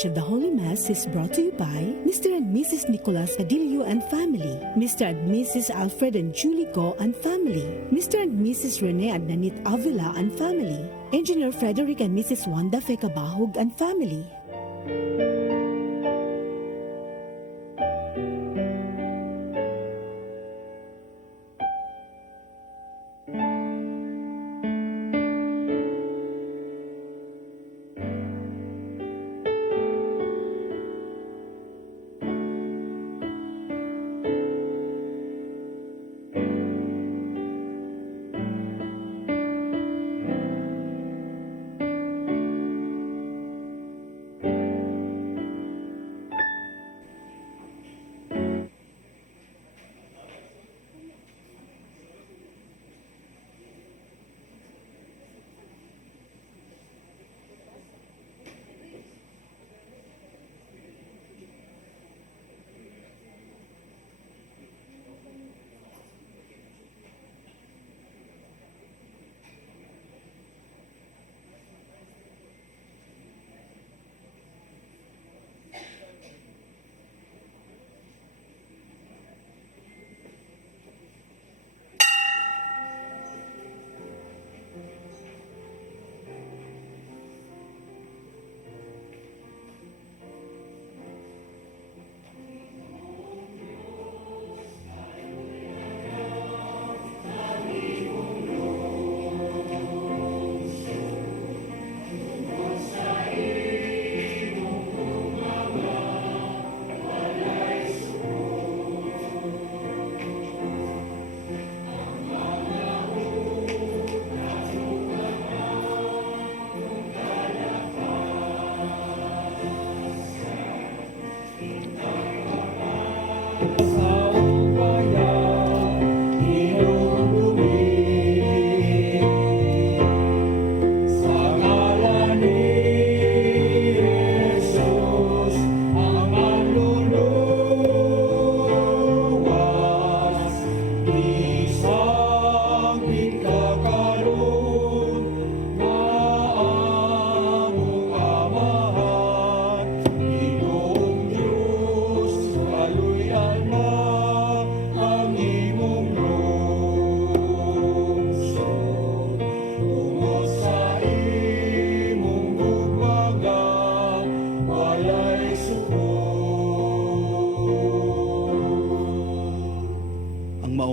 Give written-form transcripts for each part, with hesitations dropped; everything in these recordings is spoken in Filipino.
coverage of the Holy Mass is brought to you by Mr. and Mrs. Nicolas Cadillo and family, Mr. and Mrs. Alfred and Julie Go and family, Mr. and Mrs. Rene and Nanit Avila and family, Engineer Frederick and Mrs. Wanda Fekabahog and family.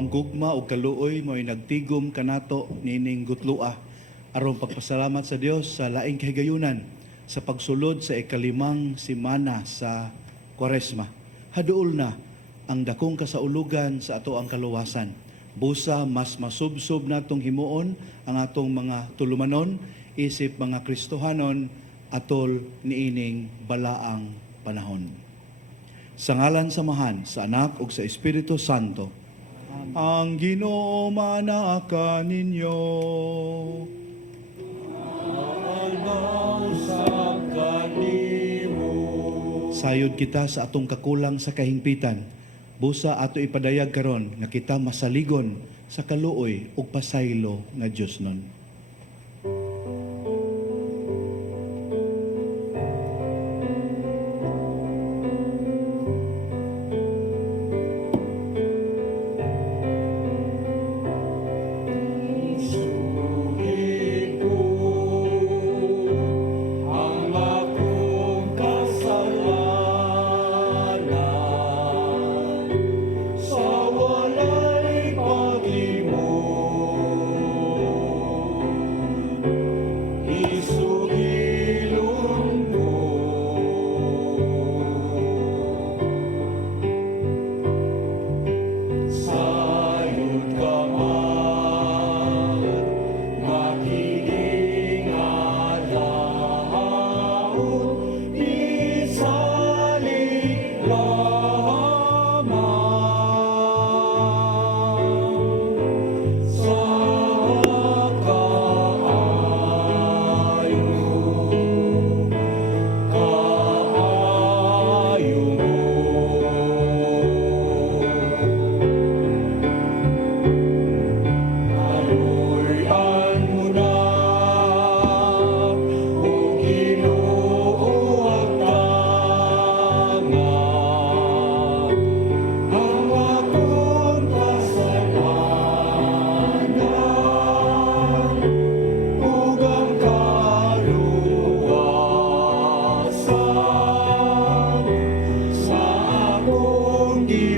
Gugma o kaluoy mo'y nagtigom kanato nining gutlua aron pagpasalamat sa Dios sa laing kahigayunan sa pagsulod sa ikalimang simana sa Kwaresma. Haduol na ang dakong kasaulugan sa ato ang kaluwasan. Busa mas masubsob natong himuon ang atong mga tulumanon isip mga Kristohanon atol niining balaang panahon. Sa ngalan samahan sa Anak ug sa Espiritu Santo. Ang Ginoo manaka ninyo. Sayod kita sa atong kakulang sa kahingpitan. Busa ato ipadayag karon nga kita masaligon sa kaluoy ug pasaylo nga Dios nun.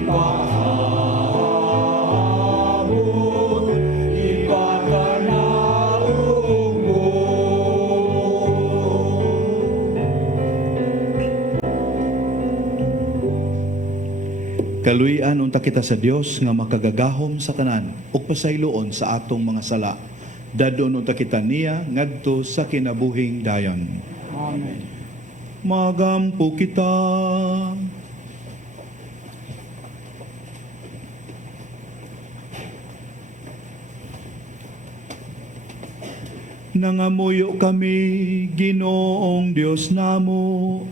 ipahamon, ipakanaog mo. Kaluyan unta kita sa Dios nga makagagahom sa tanan ug pasayloon sa atong mga sala. Dadon unta kita niya ngadto sa kinabuhing dayon. Amen. Magampo kita. Nangamuyo kami, Ginoong Dios namo,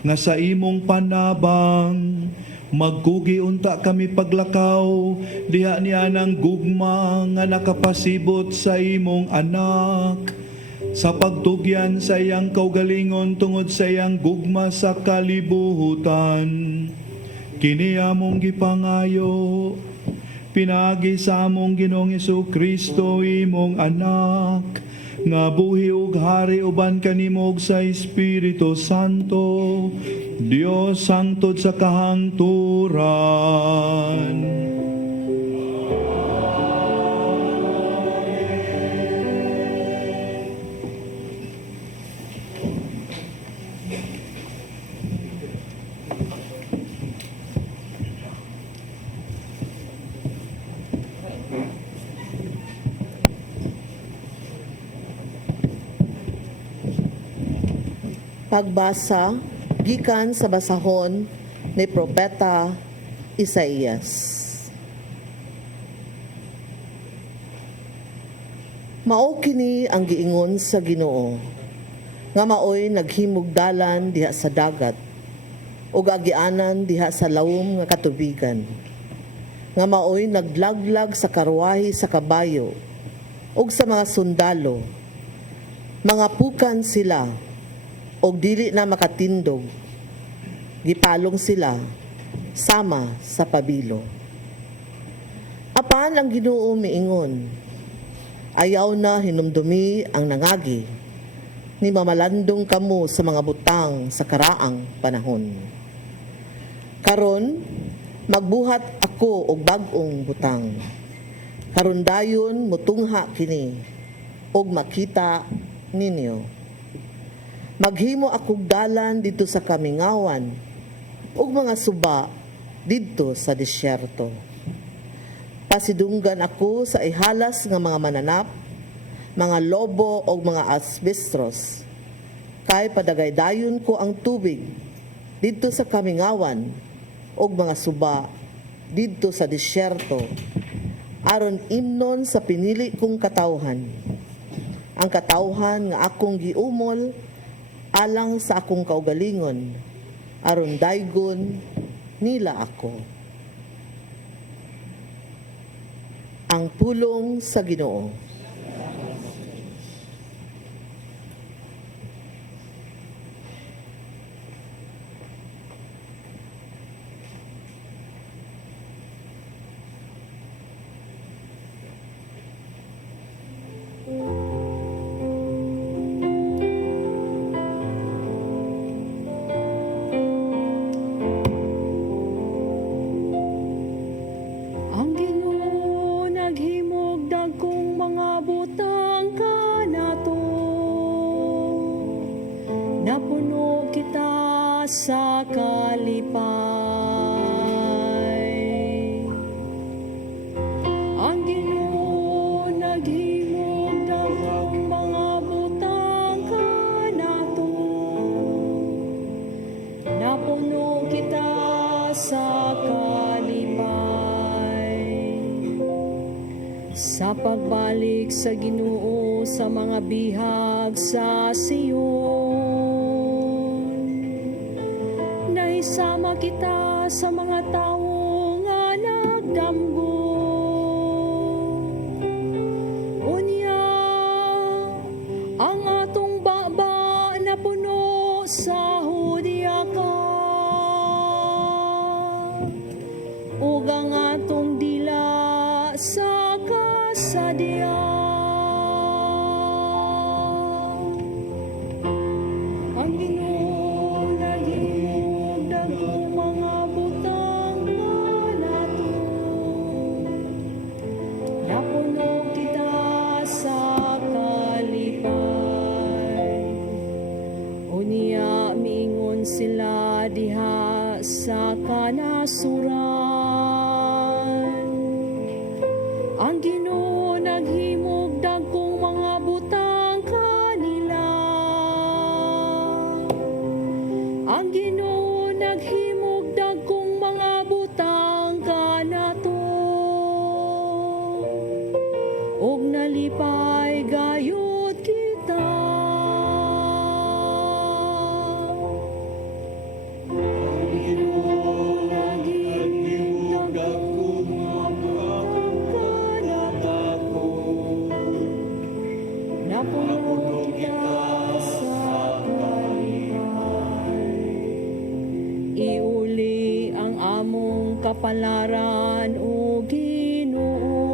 nga sa imong panabang, magkugi unta kami paglakaw, diha niya ng gugma nga nakapasibot sa imong anak, sa pagtugyan sa iyang kaugalingon tungod sa iyang gugma sa kalibuhutan. Kini among gipangayo, pinagi sa among Ginoong Jesu-Kristo imong anak, nga buhi ug hari uban kanimo sa Espiritu Santo, Dios sangtod sa kahangturan. Pagbasa gikan sa basahon ni Propeta Isaías. Mao kini ang giingon sa Ginoo, nga maoy naghimugdalan diha sa dagat, ug agianan diha sa lawom nga katubigan, nga maoy naglaglag sa karwahe sa kabayo, ug sa mga sundalo, mga pukan sila, og dili na makatindog, gipalong sila sama sa pabilo. Apan ang Ginoo miingon, ayaw na hinumdumi ang nangagi, ni mamalandong kamo sa mga butang sa karaang panahon. Karon, magbuhat ako og bag-ong butang. Karon dayon mutungha kini, og makita ninyo. Maghimo akog dalan dito sa kamingawan, ug mga suba dito sa disyerto. Pasidunggan ako sa ihalas nga mga mananap, mga lobo o mga asbestros. Kay padagaydayon ko ang tubig dito sa kamingawan, ug mga suba dito sa disyerto, aron imnon sa pinili kong katawhan. Ang katawhan nga akong giumol alang sa akong kaugalingon, aron daygon nila ako. Ang pulong sa Ginoo. Ang Ginoo naghimog dagkong mga butang kanato. Napuno kita sa kalipay. Ang Ginoo naghimog dagkong mga butang kanato. Napuno kita sa kalipay. Sa pagbalik sa Ginoo sa mga bihag sa Sion, naisama kita sa mga tawo nga nagdamgo. Unya, ang atong baba na puno sa hudyakan, ug ang atong dila sa kasadya. Ang Ginoo naghimog dagkong mga butang nga kanasuran. Ang Ginoo naghimog dagkong mga butang kanila. Ang Ginoo naghimog dagkong mga butang kanato. Og nalipay gayud kita. Ang Ginoo naghimog dagkong mga butang kanato. Napuno kita sa kalipay. Iuli ang among kapalaran o Ginoo.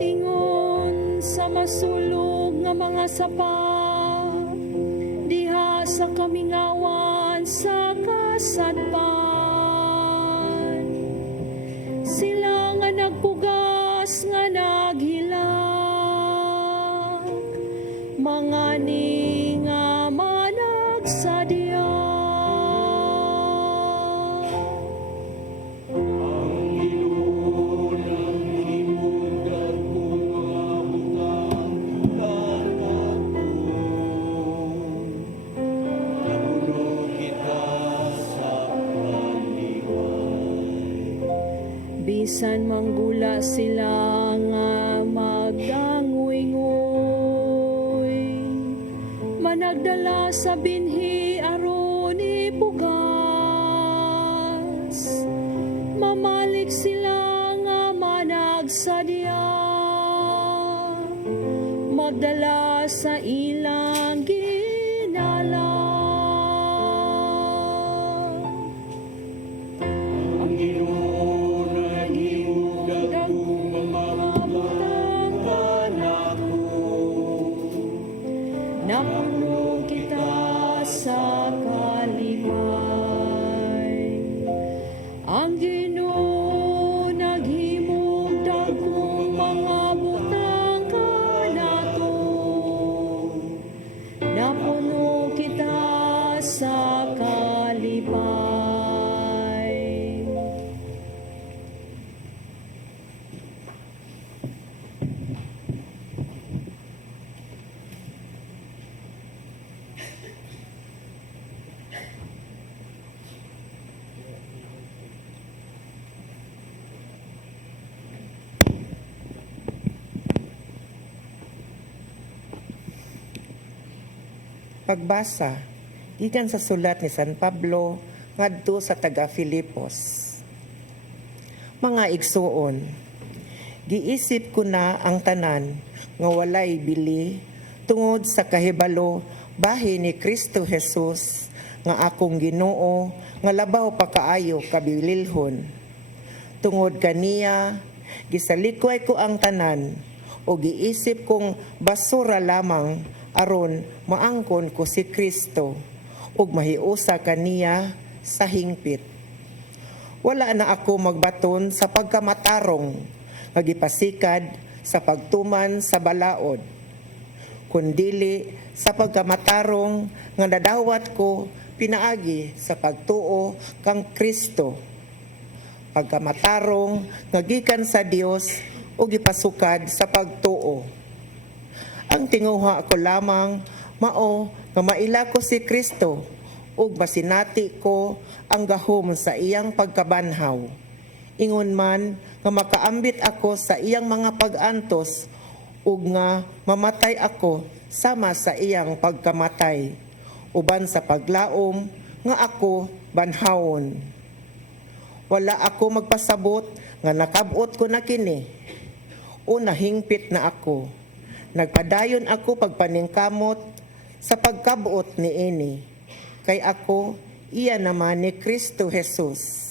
Ingon sa masulog nga mga sapa, diha sa kamingawan sa kasadpan. Sila nga nagpugas nga naghilak, mga ni nga managsadya. Bisan manggula sila nga magdangoy-ngoy, managdala sa binhi aron ipugas, mamalik sila nga managsadya, magdala sa ilang ginala. Ang Ginoo naghimog dagkong mga butang kanato. Napuno kita sa kalipay. Ang Ginoo naghimog dagkong mga butang kanato. Napuno kita sa kalipay. Pagbasa gikan sa sulat ni San Pablo ngadto sa taga Filipos. Mga igsuon, giisip ko na ang tanan nga walay bili tungod sa kahibalo bahin ni Kristo Jesus nga akong Ginoo nga labaw pa kaayo kabililhon. Tungod kaniya gisalikway ko ang tanan o giisip kong basura lamang aron maangkon ko si Kristo ug mahiusa kaniya sa hingpit. Wala na ako magbaton sa pagkamatarong nga gipasikad sa pagtuman sa balaod, kundili sa pagkamatarong nga nadawat ko pinaagi sa pagtuo kang Kristo. Pagkamatarong nga gikan sa Dios ug gipasukad sa pagtuo. Ang tinguha ko lamang mao nga maila ko si Kristo ug masinati ko ang gahom sa iyang pagkabanhaw. Ingon man nga makaambit ako sa iyang mga pag-antos ug nga mamatay ako sama sa iyang pagkamatay uban sa paglaom nga ako banhawon. Wala ako magpasabot nga nakabot ko na kini o nahingpit na ako. Nagpadayon ako pagpaningkamot sa pagkabuot ni ini. Kay ako, iya naman ni Kristo Jesus.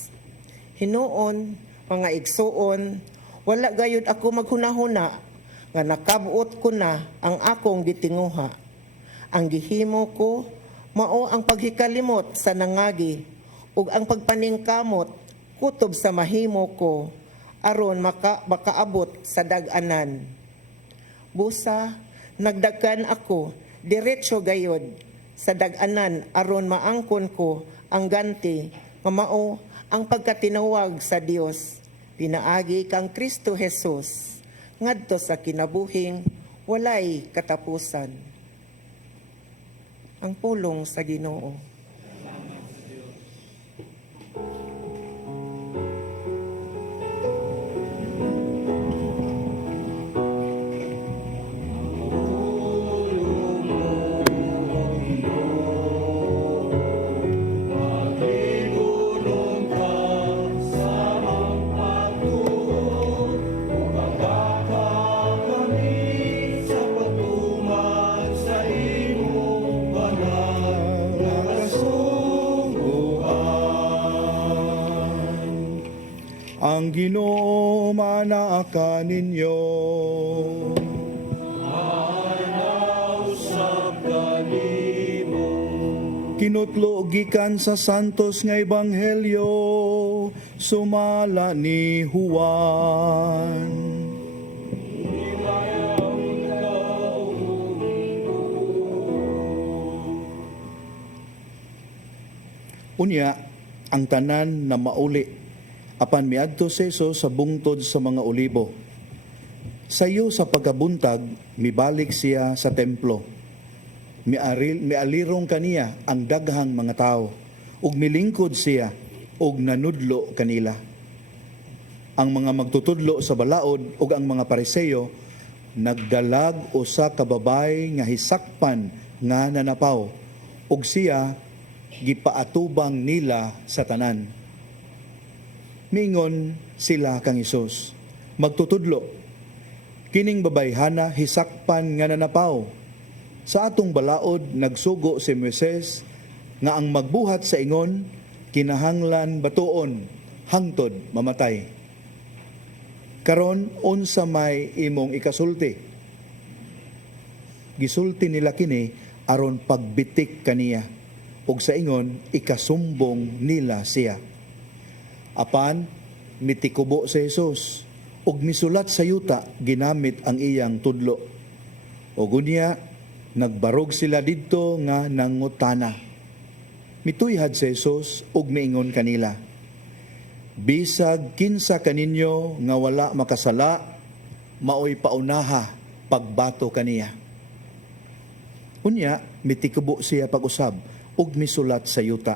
Hinuon, mga igsuon, wala gayud ako maghunahuna nga nakabuot ko na ang akong gitinguha. Ang gihimo ko, mao ang paghikalimot sa nangagi ug ang pagpaningkamot kutob sa mahimo ko aron makaabot sa dag-anan. Busa, nagdagan ako, diretso gayod, sa dag-anan aron maangkon ko ang ganti nga mao ang pagkatinawag sa Dios pinaagi kang Kristo Jesus ngadto sa kinabuhing walay katapusan. Ang pulong sa Ginoo. Ang Ginoo manaa ninyo. Kinutlo gikan sa santos nga ebanghelyo sumala ni Juan. Unya ang tanan na mauli apan miadto si Jesus sa bungtod sa mga olibo. Sayo sa pagkabuntag mibalik siya sa templo. Mialirong kaniya ang daghang mga tao ug milingkod siya ug nanudlo kanila. Ang mga magtutudlo sa balaod ug ang mga Pariseo nagdalag usa ka babay nga hisakpan nga nanapaw ug siya gipaatubang nila sa tanan. Mingon sila kang Hesus, magtutudlo, kining babayhana hisakpan nga nanapaw. Sa atong balaod nagsugo si Moises nga ang magbuhat sa ingon kinahanglan batuon hangtod mamatay. Karon unsa may imong ikasulti? Gisulti nila kini aron pagbitik kaniya ug sa ingon ikasumbong nila siya. Apan mitikubo si Jesus ug misulat sa yuta ginamit ang iyang tudlo. Ug unya nagbarog sila didto nga nangutana. Mituyhad si Jesus ug miingon kanila, bisag kinsa kaninyo nga wala makasala, maoy paunaha pagbato kaniya. Unya mitikubo siya pag-usab ug misulat sa yuta.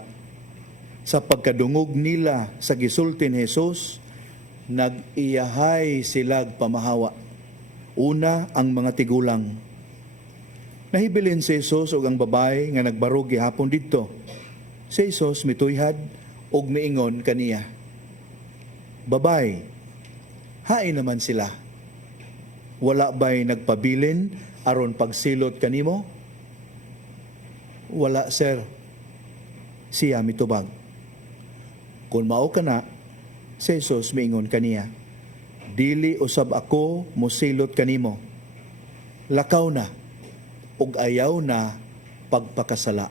Sa pagkadungog nila sa gisulti ni Jesus, nag-iyahay silag pamahawa. Una ang mga tigulang. Nahibilin si Jesus ug ang babae nga nagbarog gihapon didto. Si Jesus mituyhad ug miingon kaniya, babay, hain naman sila. Wala ba'y nagpabilin aron pagsilot kanimo? Wala, sir. Siya mitubag. Kung mao ka na, si Jesus miingon kaniya, dili usab ako mosilot kanimo. Lakaw na, ug ayaw na pagpakasala.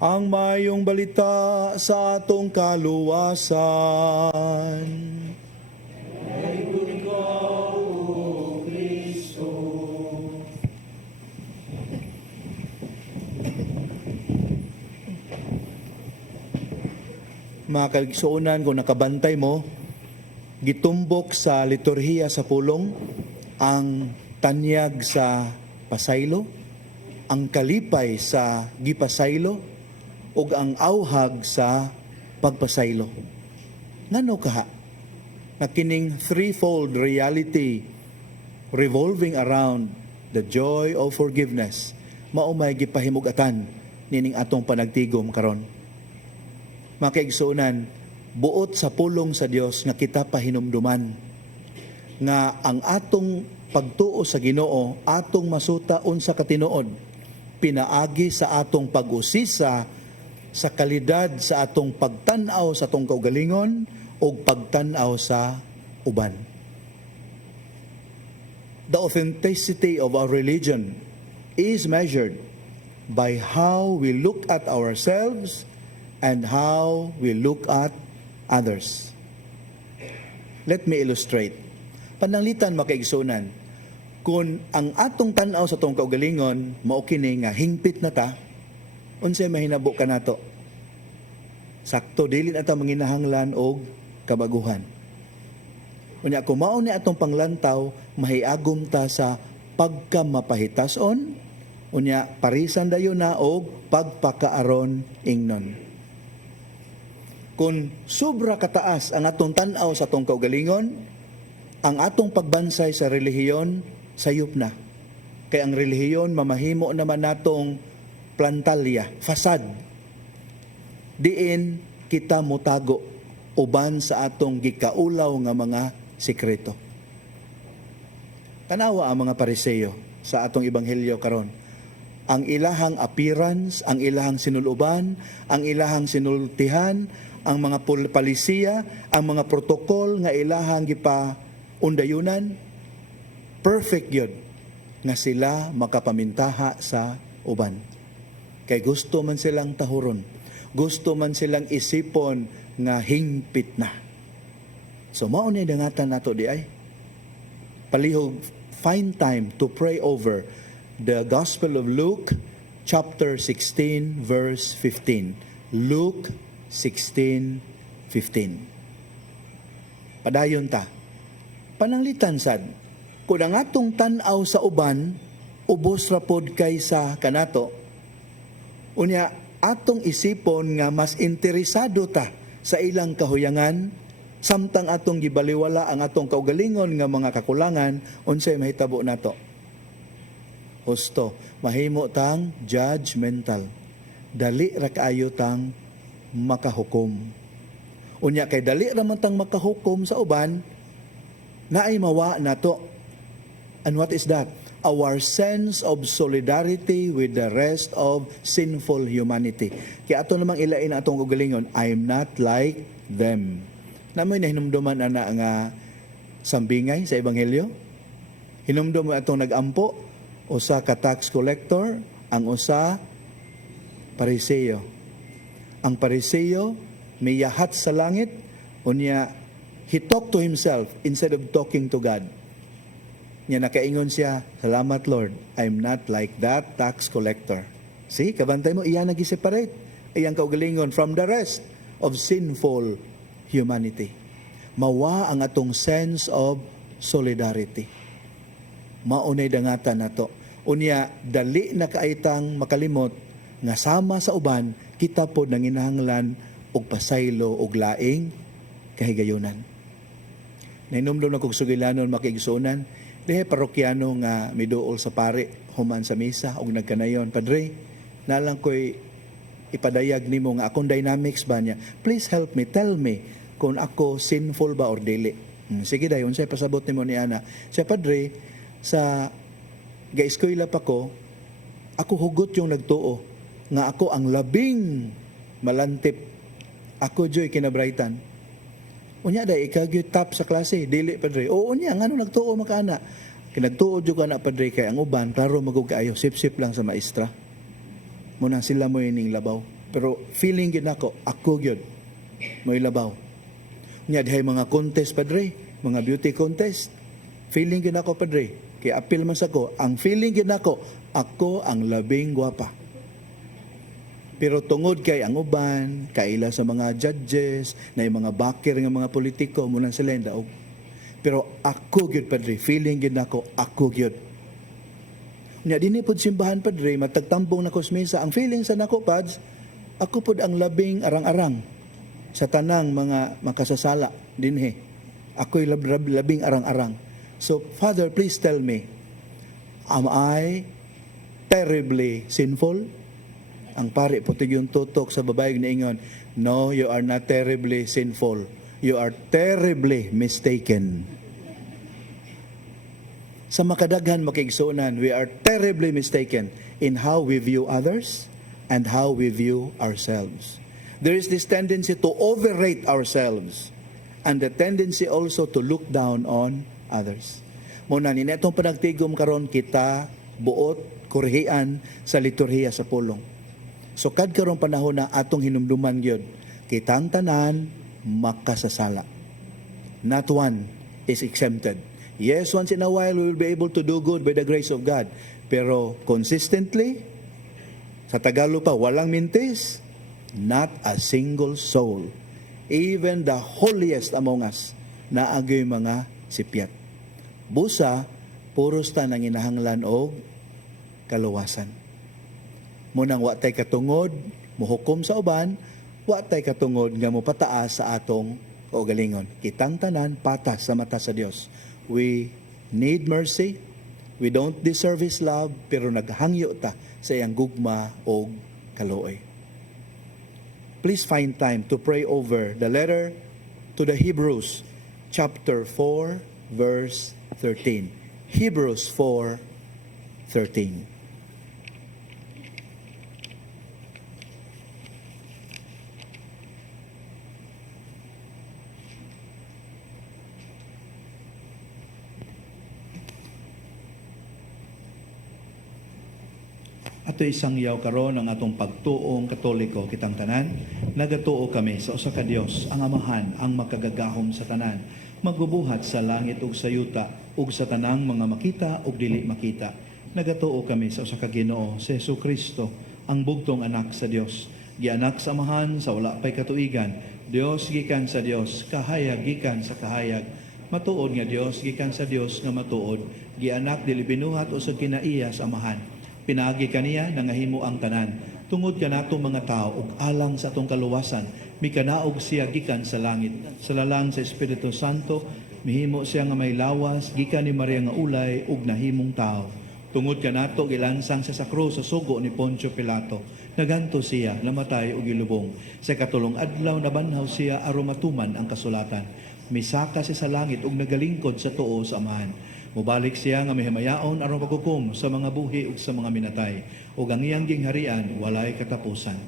Ang mayong balita sa atong kaluwasan. Mga kaigsuunan, kung nakabantay mo, gitumbok sa liturhiya sa pulong ang tanyag sa pasaylo, ang kalipay sa gipasaylo, ug ang auhag sa pagpasaylo. Ngano kaha? Na kining threefold reality revolving around the joy of forgiveness, maumay gipahimugatan nining atong panagtigom karon. Mga kaigsuunan, buot sa pulong sa Dios nga kita pahinumduman nga ang atong pagtuo sa Ginoo, atong masuta unsa ka tinuod, pinaagi sa atong pag-usisa sa kalidad sa atong pagtan-aw sa atong kaugalingon o pagtan-aw sa uban. The authenticity of our religion is measured by how we look at ourselves and how we look at others. Let me illustrate. Pananglitan makaigsunan, Kung ang atong tanaw sa tong kaugalingon mao kini nga hingpit na ta, unsay mahinabo ka nato? Sakto dili na ta manginahanglan og kabaguhan. Unya kung mao ni atong panglantaw, mahiagom ta sa pagkamapahitason, unya parisan dayon na og pagpakaaron ingnon. Kung sobra kataas ang atong tan-aw sa atong kaugalingon, ang atong pagbansay sa relihiyon sayop na. Kay ang relihiyon mamahimo naman natong plantalya, fasad. Diin kita mutago uban sa atong gikaulaw nga mga sikreto. Tanawa ang mga Pariseo sa atong ebanghelyo karon. Ang ilahang appearance, ang ilahang sinuluban, ang ilahang sinultihan, ang mga palisiya, ang mga protokol nga ilahang gipaundayunan, perfect yun nga sila makapamintaha sa uban. Kay gusto man silang tahuron, gusto man silang isipon nga hingpit na. So mao ni dangatan nato di ay palihog, find time to pray over the Gospel of Luke chapter 16 verse 15. Luke 16:15. Padayon ta. Pananglitan sad, kung ang atong tan-aw sa uban, ubos ra pod kaysa kanato, unya atong isipon nga mas interesado ta sa ilang kahuyangan, samtang atong gibaliwala ang atong kaugalingon nga mga kakulangan, unsay mahitabo nato? Husto, mahimo tang judgmental. Dali ra kaayo tang makahukom. Unya kay dali ra man tang makahukom sa uban, naay mawa nato. And what is that? Our sense of solidarity with the rest of sinful humanity. Kaya ato namang ilain atong kaugalingon, I am not like them. Namoy na hinumduman ana nga sambingay sa ebanghelyo. Hinumdum mo atong nagampo, usa ka tax collector, ang usa Pariseo. Ang Pariseo miyahat sa langit, unya he talked to himself instead of talking to God. Nya nakaingon siya, salamat Lord, I'm not like that tax collector. See, kabantay mo, iyan nag-separate. Iyang kaugalingon from the rest of sinful humanity. Mawa ang atong sense of solidarity. Maunay dangatan nato. Unya, dali na kaitang makalimot nga sama sa uban, kita po nanginahanglan og pasaylo og laing kahigayunan. Nainumdum na kong sugilanon makiigsunan, dihe parokyano nga miduol sa pare, human sa misa, og nagkanayon, Padre, nalang ko'y ipadayag nimo nga akong dynamics ba niya. Please help me, tell me kung ako sinful ba or dili. Sige dayon, say pasabot nimo ni Ana. Siya, Padre, sa ga-eskwela pa ko, ako hugot yung nagtuo nga ako ang labing malantip. Ako joy kinabrightan. Unya day ikagyo top sa klase, dili Padre. Oo unya ngano nagtuo makana. Kinagtuo jud kana Padre kay ang uban klaro magug kaayo, sip-sip lang sa maestra. Muna sila mo ining labaw. Pero feeling gid ako gyud mo labaw. Unya dihay mga contest Padre, mga beauty contest. Feeling gid ako Padre, kay apil man sa ko, ang feeling gid ako ang labing gwapa. Pero tungod kay ang uban, kaila sa mga judges, na yung mga bakir nga mga politiko, muna sila yung daog. Pero ako gyud Padre, feeling gyud ako gyud. Nya dinhi pod simbahan Padre, matagtambong na kusmisa, ang feeling sa nako Pads, ako pod ang labing arang-arang sa tanang mga makasasala dinhi. Ako'y labing arang-arang. So Father, please tell me, am I terribly sinful? Ang pare putig yung tutok sa babae na ingon, no, you are not terribly sinful. You are terribly mistaken. Sa makadaghan makiigsunan, we are terribly mistaken in how we view others and how we view ourselves. There is this tendency to overrate ourselves and the tendency also to look down on others. Muna ni netong panagtigom karon kita buot kurhian sa liturhiya sa pulong. So kad karong panahon na atong hinumduman gyud, kitang tanan makasasala. Not one is exempted. Yes, once in a while we will be able to do good by the grace of God. Pero consistently, sa Tagalog pa, walang mintis, not a single soul. Even the holiest among us, naagay mga sipyat. Busa, puros ta nang inahanglan og kaluwasan. Munang wa tay katungod, muhukom sa uban, wa tay katungod nga mo pataas sa atong kaugalingon. Kitang tanan patas sa mata sa Dios. We need mercy. We don't deserve His love, pero naghangyo ta sa iyang gugma o kaluoy. Please find time to pray over the letter to the Hebrews, chapter 4, verse 13. Hebrews 4:13. Ato isang yaw karon ang atong pagtuong Katoliko kitang tanan. Nagatuo kami sa usa ka Dios, ang Amahan, ang makagagahom sa tanan, magbubuhat sa langit ug sa yuta ug sa tanang mga makita ug dili makita. Nagatuo kami sa usa ka Ginoo, si Jesucristo, ang bugtong anak sa Dios. Gianak sa Amahan sa wala pay katuigan. Dios gikan sa Dios, kahayag gikan sa kahayag. Matuod nga Dios gikan sa Dios nga matuod. Gianak dili binuhat usod kinaiya sa Amahan. Pinaagi kaniya nangahimo ang tanan. Tungod kanato mga tao ug alang sa atong kaluwasan, mikanaog siya gikan sa langit. Sa lalang sa Espiritu Santo, mihimo siya nga may lawas gikan ni Maria nga ulay ug nahimong tao. Tungod kanato gilansang sa krus sa sugo ni Poncio Pilato. Naganto siya, namatay ug gilubong. Sa katulong adlaw nabanhaw siya aron matuman ang kasulatan. Misaka siya sa langit ug nagalingkod sa tuo sa Amahan. Mubalik siya nga mihimayaon aron paghukom sa mga buhi ug sa mga minatay. Ug ang iyang gingharian walay katapusan.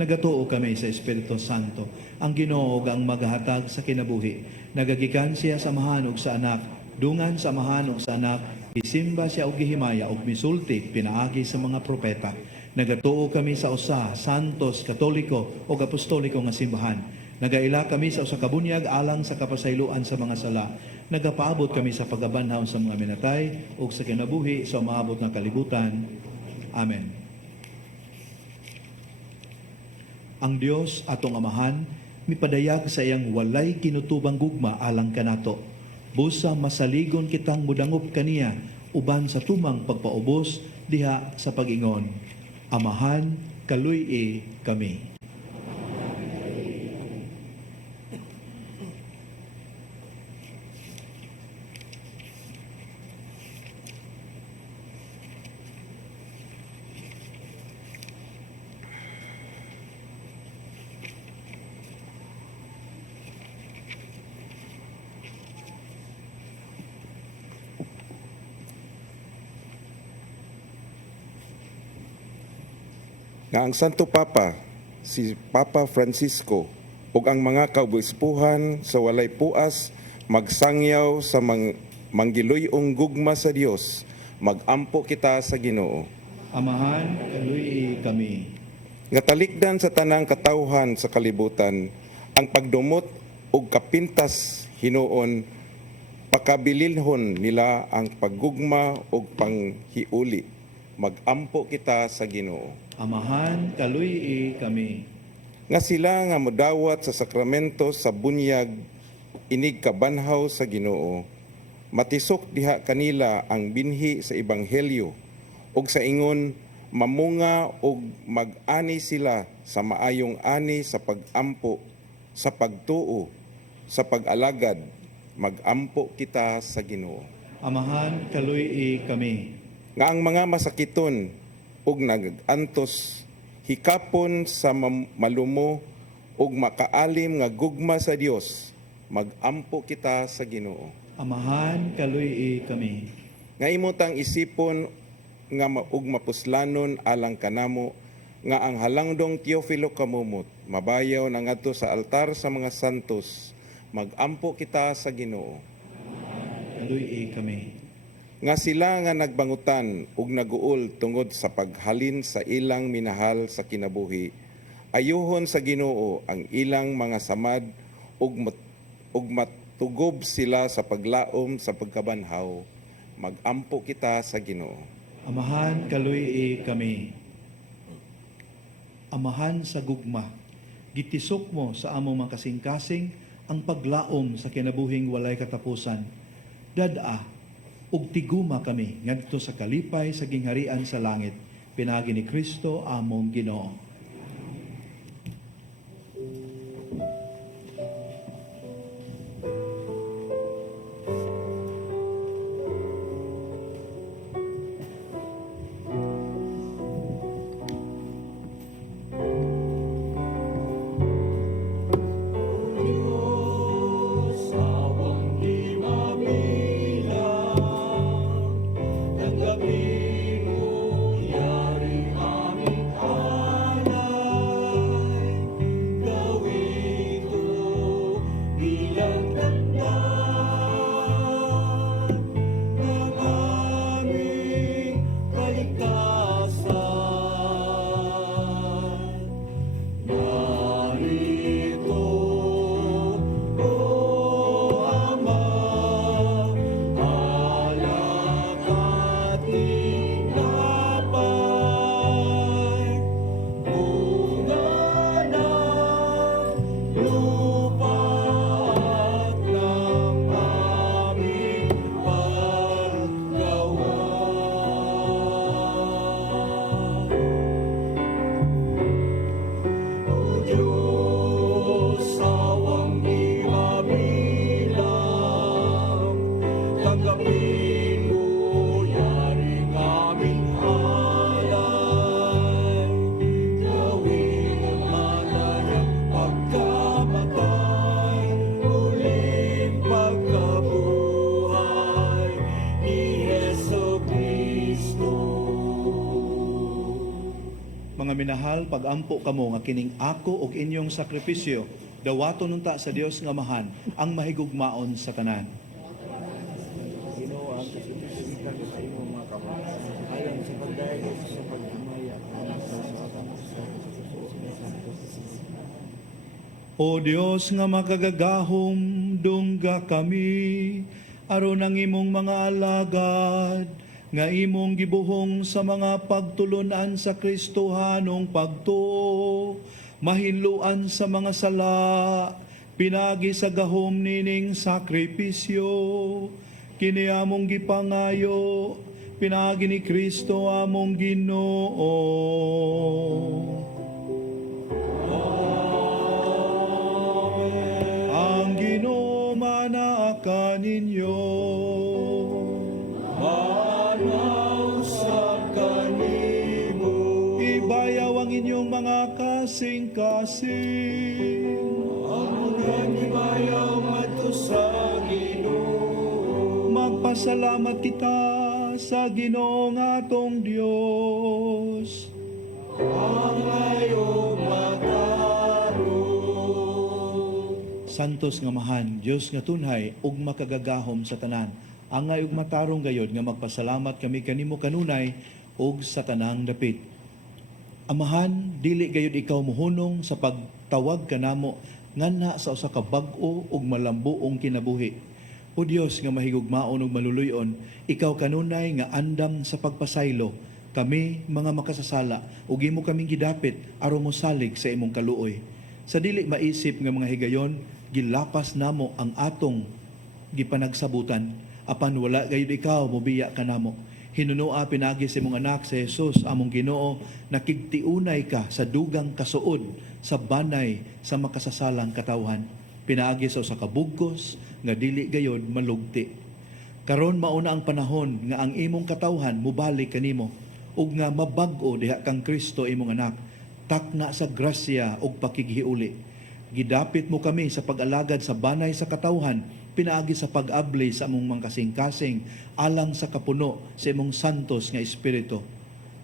Nagatuo kami sa Espiritu Santo, ang Ginoo ug ang magahatag sa kinabuhi. Nagagikan siya sa Amahan ug sa Anak, dungan sa Amahan ug sa Anak, isimba siya og gihimaya ug misulti pinaagi sa mga propeta. Nagatuo kami sa usa, santos, katoliko ug apostoliko nga simbahan. Nagaila kami sa usa ka bunyag alang sa kapasayloan sa mga sala. Nagapaabot kami sa pagabanhaw sa mga minatay ug sa kinabuhi sa maabot nga kalibutan. Amen. Ang Dios atong Amahan mipadayag sa iyang walay kinutubang gugma alang kanato. Busa masaligon kitang mudangop kaniya uban sa tumang pagpaubos diha sa pag-ingon. Amahan, kaluy kami. Nga ang Santo Papa, si Papa Francisco, ug ang mga kaobispuhan sa walay puas, magsangyaw sa manggiluyong gugma sa Dios, magampo kita sa Ginoo. Amahan, kaluy kami. Nga talikdan sa tanang katawhan sa kalibutan, ang pagdumot ug kapintas hinuon, pakabilinhon nila ang paggugma ug panghiuli. Magampo kita sa Ginoo. Amahan, kaluy kami. Nga sila nga modawat sa sakramento sa bunyag, inig kabanhaw sa Ginoo. Matisok diha kanila ang binhi sa ebanghelyo, ug sa ingon mamunga ug mag-ani sila sa maayong ani sa pagampo, sa pagtuo, sa pag-alagad. Magampo kita sa Ginoo. Amahan, kaluy kami. Nga ang mga masakiton ug nagantos hikapon sa malumo ug makaalim nga gugma sa Dios, magampo kita sa Ginoo. Amahan, kaluy kami. Nga imutang isipon nga ug mapuslanon alang kanamo nga ang halangdong Teofilo kamumot mabayaw na ngadto sa altar sa mga santos, magampo kita sa Ginoo. Kaluy kami. Nga sila nga nagbangutan ug naguol tungod sa paghalin sa ilang minahal sa kinabuhi, ayuhon sa Ginoo ang ilang mga samad ug tugob sila sa paglaom sa pagkabanhaw, magampo kita sa Ginoo. Amahan kaluy kami. Amahan sa gugma, gitisok mo sa among mga kasing-kasing ang paglaom sa kinabuhing walay katapusan. Dada, ug tiguma kami ngadto sa kalipay sa gingharian sa langit. Pinagi ni Kristo among Ginoo. Mga minahal, pagampo kamo nga kining ako ug inyong sakripisyo, dawaton nunta sa Dios nga Amahan, ang mahigugmaon sa tanan. O Dios nga makagagahom, dungga kami, aron ang imong mga alagad, nga imong gibuhong sa mga pagtulunan sa Kristohanong pagtuo, mahinluan sa mga sala, pinagi sa gahom nining sakripisyo, kini among gipangayo, pinagi ni Kristo among Ginoo. Ang Ginoo manaka ninyo. Manausap kanimo. Ibayaw ang inyong mga kasing-kasing. Amunan ibayaw madto sa Ginoo. Magpasalamat kita sa Ginoo nga atong Dios. Ang ayong Santos nga Amahan, Dios nga tunhay ug makagagahom sa tanan. Angay ug matarong gayod nga magpasalamat kami kanimo kanunay ug sa tanang dapit. Amahan, dili gayod ikaw mohunong sa pagtawag kanamo nganha sa usa ka bag-o ug malambuong kinabuhi. O Dios nga mahigugmaon ug maluluyon, ikaw kanunay nga andam sa pagpasaylo. Kami mga makasasala ug imo kaming gidapit aron mosalig sa imong kaluoy. Sa dili maisip nga mga higayon, gilapas namo ang atong gipanagsabutan. Apan wala gayud ikaw mobiya kanamo. Hinunua pinagi sa imong anak sa Jesus among Ginoo, nakigtiunay ka sa dugang kasuod sa banay sa makasasalang katawhan. Pinaagi sa usa ka bugkos nga dili gayud malugti. Karon mauna ang panahon nga ang imong katawhan mubalik kanimo ug nga mabag-o diha kang Kristo imong anak. Takna sa grasya ug pakighiuli. Gidapit mo kami sa pag-alagad sa banay sa katawhan, pinaagi sa pag-abli sa among mga kasing-kasing, alang sa kapuno sa imong santos nga espiritu.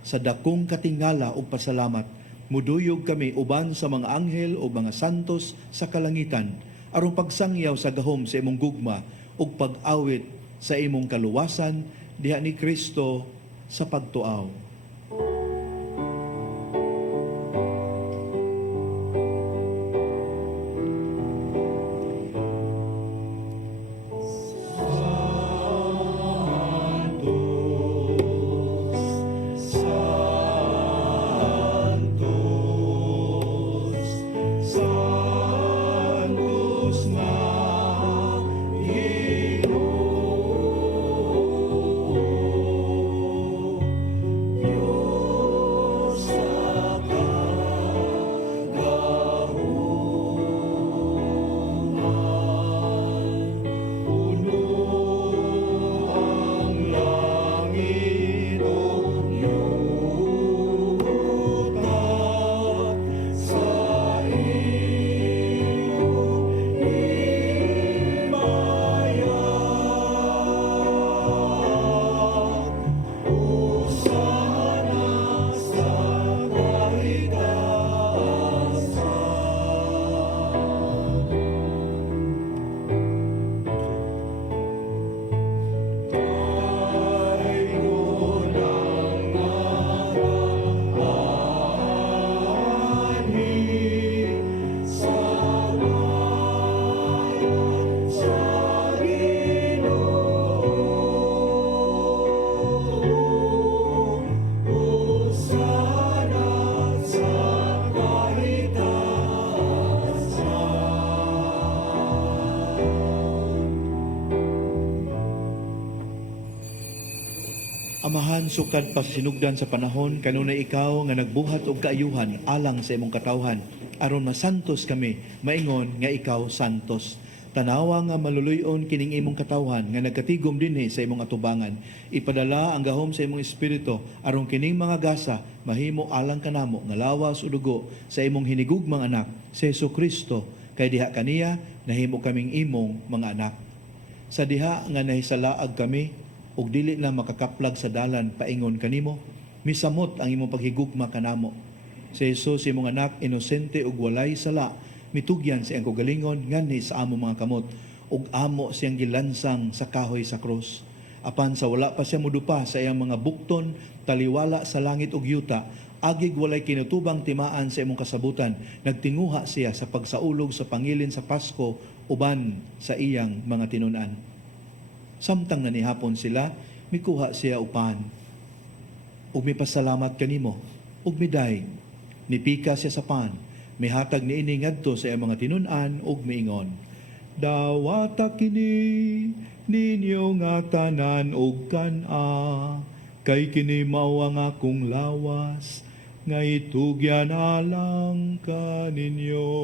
Sa dakong katingala ug pasalamat, muduyog kami uban sa mga anghel o mga santos sa kalangitan, aron pagsangyaw sa gahom sa imong gugma ug pag-awit sa imong kaluwasan diha ni Kristo sa pagtuaw. sukad pa sa sinugdan sa panahon kanunay ikaw nga nagbuhat og kaayuhan alang sa imong katawhan aron masantos kami maingon nga ikaw santos. Tanawa nga maluluyon kining imong katawhan nga nagkatigom dinhi sa imong atubangan. Ipadala ang gahom sa imong espiritu aron kining mga gasa mahimo alang kanamo nga lawas o dugo sa imong hinigugmang anak sa Hesukristo kay diha kaniya nahimo kaming imong mga anak. Sa diha nga nahisalaag kami ug dili na makakaplag sa dalan paingon kanimo, misamot ang imong paghigugma kanamo. Si Jesus imong anak inosente ug walay sala, mitugyan siyang kagalingon nganhi sa among mga kamot ug amo siyang gilansang sa kahoy sa krus. Apan sa wala pa siya modupa sa iyang mga bukton, taliwala sa langit ug yuta, agig walay kinutubang timaan sa imong kasabutan, nagtinguha siya sa pagsaulog sa pangilin sa Pasko uban sa iyang mga tinun-an. Samtang nanihapon sila, mikuha siya upan. Ug mipasalamat kanimo, ug miday, nipika siya sa pan, mihatag niini ngadto sa iyang mga tinun-an ug miingon, dawata kini ninyo nga tanan ug kan-a, kay kini mao ang akong lawas nga itugyan alang kaninyo.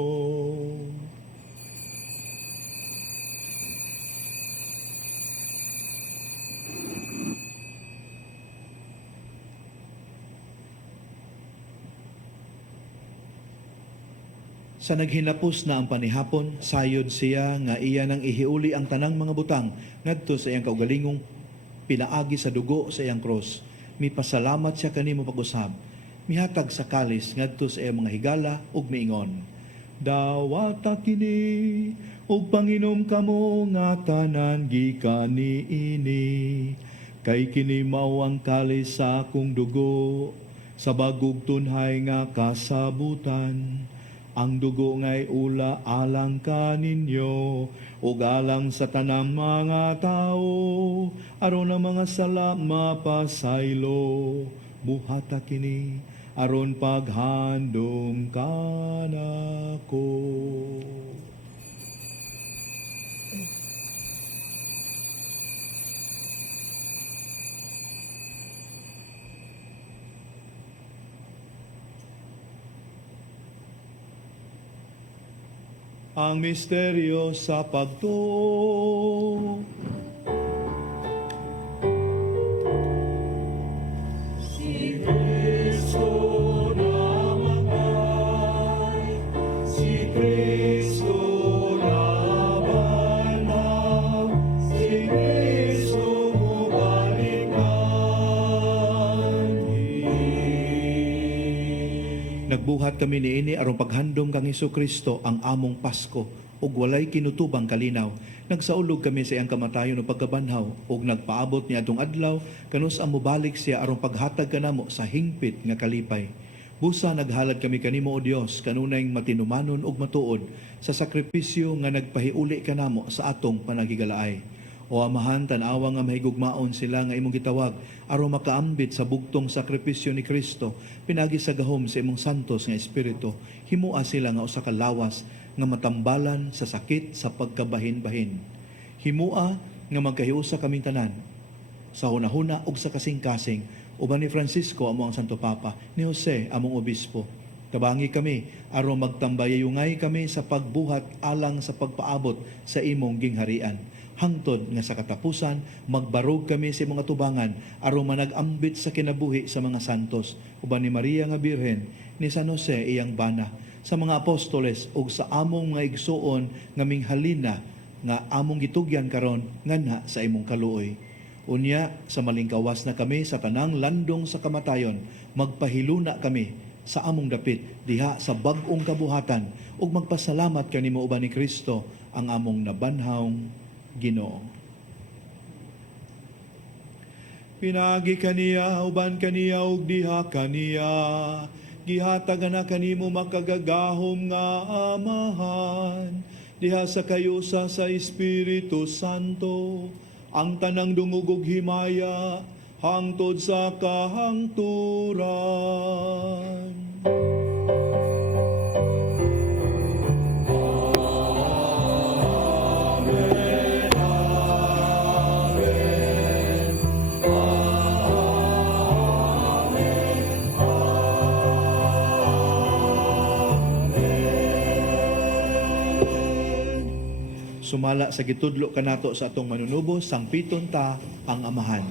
Sa naghinapos na ang panihapon, sayod siya nga iya nang ihiuli ang tanang mga butang ngadto sa iyang kaugalingong pinaagi sa dugo sa iyang cross. Mipasalamat siya kanimo pag-usab. Mihatag sa kalis ngadto sa iyang mga higala ug miingon, dawata kini ug panginom kamo nga tanan gikan niini, kay kini mao ang kalis sa akong dugo sa bagog tunhay nga kasabutan. Ang dugo nga'y ula alang kaninyo, ug alang sa tanang mga tao, aron ang mga sala mapasaylo, buhata kini, aron paghandom kanako. Ang misteryo sa pagtuo. Si Kristo namatay, si Kristo nabanhaw, si Kristo mubalikan. Nagbuhat kami niini aron paghandom kang Hesukristo ang among Pasko ug walay kinutubang kalinaw. Nagsaulog kami sa iyang kamatayon o pagkabanhaw ug nagpaabot niya atong adlaw kanus ang mobalik siya aron paghatag kanamo sa hingpit nga kalipay. Busa naghalad kami kanimo o Dios kanunay matinumanon ug matuod sa sakripisyo nga nagpahiuli kanamo sa atong panagigalaay. O Amahan, tanawa nga mahigugmaon sila nga imong gitawag aron makaambit sa bugtong sakripisyo ni Kristo pinagi sa gahom sa imong santos nga espiritu. Himua sila nga usa ka lawas nga matambalan sa sakit sa pagkabahin-bahin. Himua nga magkahiusa kaming tanan sa hunahuna ug sa kasing-kasing uban ni Francisco amo ang Santo Papa, ni Jose among obispo. Kabangi kami aron magtambayayungay kami sa pagbuhat alang sa pagpaabot sa imong gingharian. Hangtod nga sa katapusan, magbarog kami sa mga tubangan aron manag-ambit sa kinabuhi sa mga santos, uban ni Maria nga Birhen, ni San Jose iyang bana, sa mga apostoles ug sa among mga igsuon nga minghalina nga among gitugyan karon nganha sa imong kaluoy. Unya, sa malingkawas na kami sa tanang landong sa kamatayon, magpahiluna kami sa among dapit diha sa bag-ong kabuhatan ug magpasalamat kanimo uban ni Kristo ang among nabanhawng Ginoo. Pinagi kaniya, uban kaniya, ug diha kaniya. Gihatag na kanimo makagagahom nga Amahan. Diha sa kayusa sa Espiritu Santo, ang tanang dungog ug himaya, hangtod sa kahangturan. sumala sa gitudlo kanato sa atong manunubos sang piton ta ang amahan.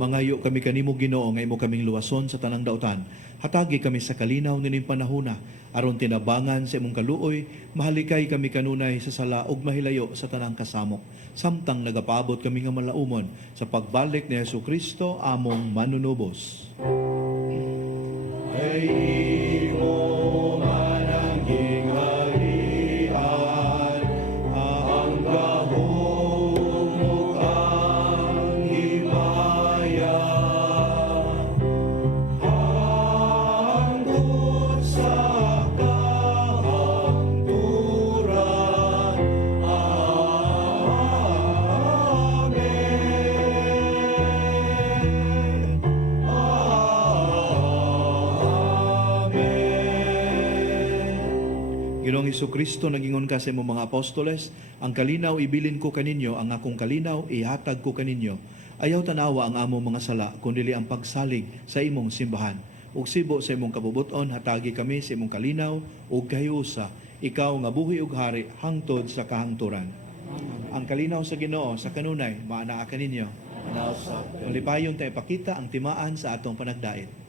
Mangayo kami kanimo Ginoo nga imo kaming luwason sa tanang daotan. Hatagi kami sa kalinaw nining panahona aron tinabangan sa imong kaluoy, mahalikay kami kanunay sa sala ug mahilayo sa tanang kasamok. Samtang nagapabot kami nga malaumon sa pagbalik ni Jesucristo among manunubos. Ay imo manangging harian, ang gahom ug ang himaya. Hangtod sa kahangturan. Amen. Ginoong Hesukristo, nagingon ka sa imong mga apostoles, ang kalinaw ibilin ko kaninyo, ang akong kalinaw ihatag ko kaninyo. Ayaw tanawa ang among mga sala, kundi ang pagsalig sa imong simbahan. Ug sibo sa imong kabubuton, hatagi kami sa imong kalinaw ug kahiusa. Ikaw nga buhi ug hari hangtod sa kahangturan. Ang kalinaw sa Ginoo sa kanunay maanaa kaninyo. Ang lipayon tayo ipakita ang timaan sa atong panagdait.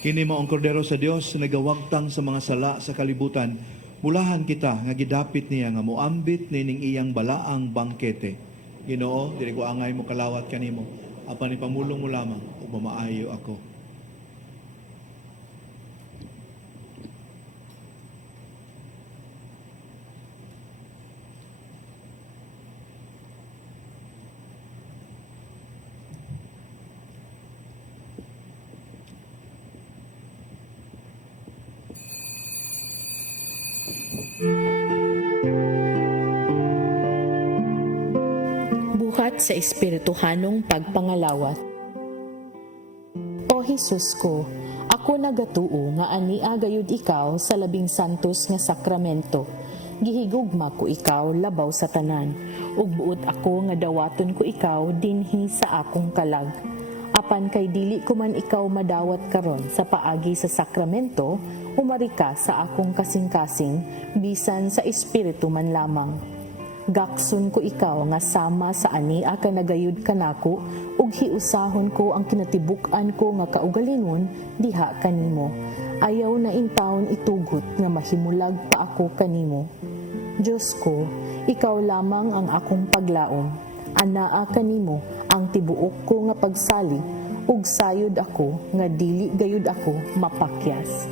Kini mao ang kordero sa Dios nagawagtang sa mga sala sa kalibutan. Mulahan kita nga gidapit niya nga moambit nining iyang balaang bangkete. Ginoo, dili ko angay mo kalawat kanimo. Apan ipamulong mo lamang ug mamaayo ako. sa espirituhanong pagpangalawat. O Jesus ko, ako nagatuo nga ania gayud ikaw sa labing santos nga sakramento. Gihigugma ko ikaw labaw sa tanan, ug buot ako nga dawaton ko ikaw dinhi sa akong kalag. Apan kay dili ko man ikaw madawat karon sa paagi sa sakramento, umari ka sa akong kasing-kasing, bisan sa espiritu man lamang. Gakson ko ikaw nga sama sa ania ka nagayud kanako, ug hiusahon ko ang kinatibuk-an ko nga kaugalingon diha kanimo. Ayaw na intawon itugot nga mahimulag pa ako kanimo. Diyos ko, ikaw lamang ang akong paglaom. Anaa kanimo ang tibuok ko nga pagsalig, ug sayod ako nga dili gayud ako mapakyas.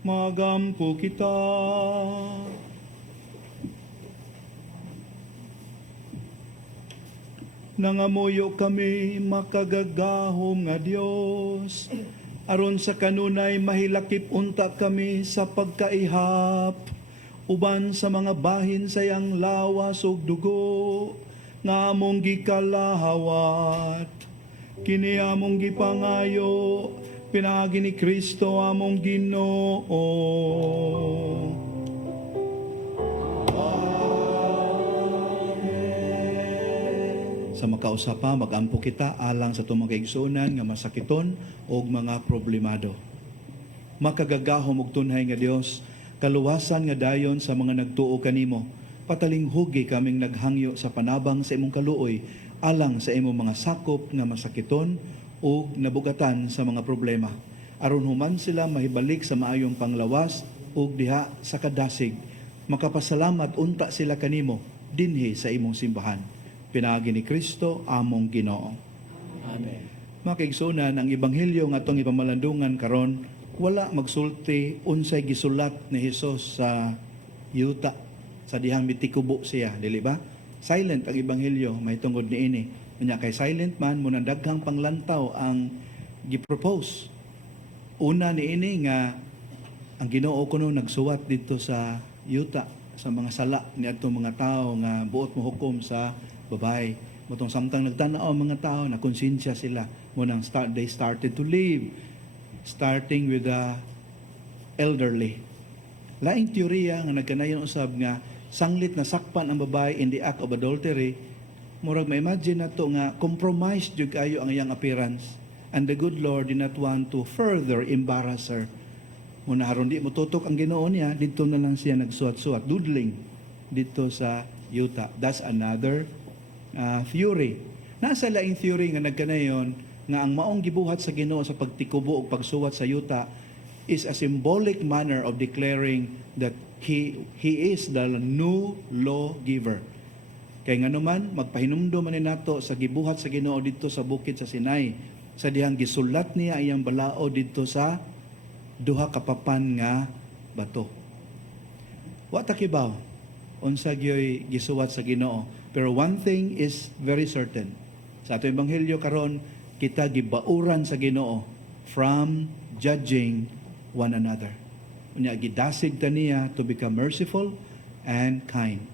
Magampo kita. Nangamuyo kami makagagahom nga Dios, aron sa kanunay mahilakip unta kami sa pagkaihap, uban sa mga bahin sayang lawas ug dugo, nga among gikalahawat, kini among gipangayo, pinagi ni Kristo among Ginoo. Sa makausapa, magampo kita alang sa tumang kaigsunan nga masakiton o mga problemado. Makagagahom og tunhay nga Dios, kaluwasan nga dayon sa mga nagtuo kanimo, patalinghugi kaming naghangyo sa panabang sa imong kaluoy, alang sa imong mga sakop nga masakiton o nabugatan sa mga problema. Aron human sila mahibalik sa maayong panglawas o diha sa kadasig, makapasalamat unta sila kanimo dinhi sa imong simbahan. Pinaagi ni Kristo among Ginoo. Mga kaigsunan, ang ebanghelyo nga atong ipamalandungan karon wala magsulti unsay gisulat ni Hesus sa yuta sa dihang mitikubo siya, dili ba? Silent ang ebanghelyo may tungod niini. Unya kay silent man mo daghang panglantaw ang gipropose. Una niini nga ang Ginoo kuno nagsuwat dito sa yuta sa mga sala ni atong mga tao nga buot mo hukom sa babae. Motong samtang nagtanaw ang mga tao na konsensya sila mo nang they started to live starting with the elderly. Laing teorya nga nagkanayon usab nga sanglit na sakpan ang babae in the act of adultery, murag ma-imagine nato nga compromised jud kayo ang iyang appearance, and the good Lord did not want to further embarrass her. Muna haron di mo tutok ang Ginoo niya, dito na lang siya nagsuat-suat, doodling dito sa yuta. That's another theory. Nasa laing theory nga nagkanayon nga ang maong gibuhat sa Ginoo sa pagtikubo o pagsuwat sa yuta is a symbolic manner of declaring that He is the new lawgiver. Kay nga naman, magpahinumdo man ni nato sa gibuhat sa Ginoo dito sa bukid sa Sinai, sa dihang gisulat niya iyang balao dito sa duha ka papan nga bato. Wa ta kibaw unsa gyoy gisuwat sa Ginoo, pero one thing is very certain. Sa atong ebanghelyo karon, kita gibauran sa Ginoo from judging one another. Unya gidasig ta niya to become merciful and kind.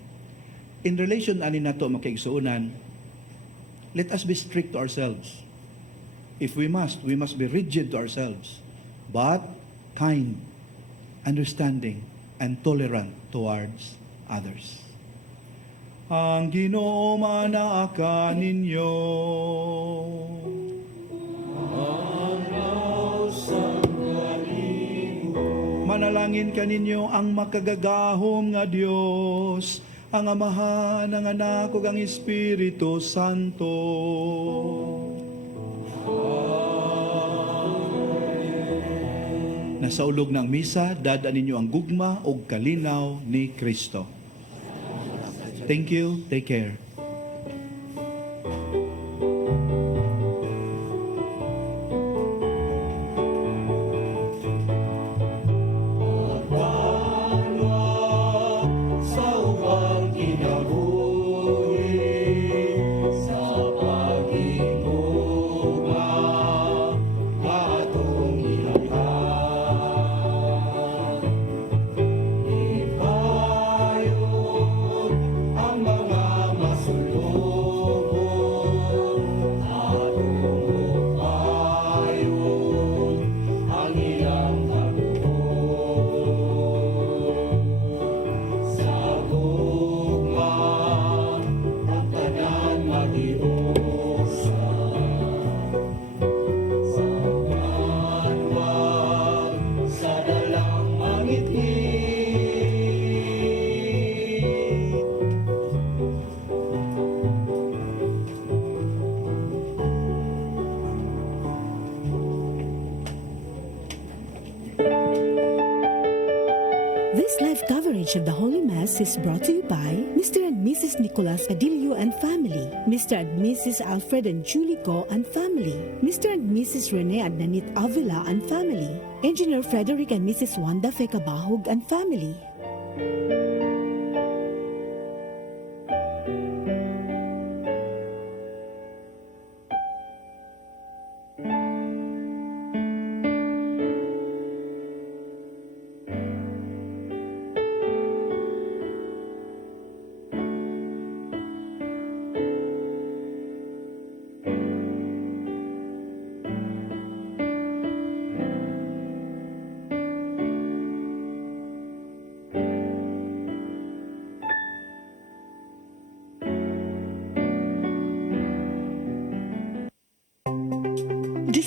In relation ani nato makaigsuonan, let us be strict to ourselves. If we must be rigid to ourselves, but kind, understanding, and tolerant towards others. Ang Ginoo manaaka ninyo. Manalangin kaninyo ang makagagahom nga Dios, ang Amahan, ang Anak, ug ang Espiritu Santo. Nasa ulog ng misa, dadaan ninyo ang gugma o kalinaw ni Kristo. Thank you. Take care. This live coverage of the Holy Mass is brought to you by Mr. and Mrs. Nicolas Adilio and family, Mr. and Mrs. Alfred and Julie Go and family, Mr. and Mrs. Rene and Nanit Avila and family, Engineer Frederick and Mrs. Wanda Fekabahog and family.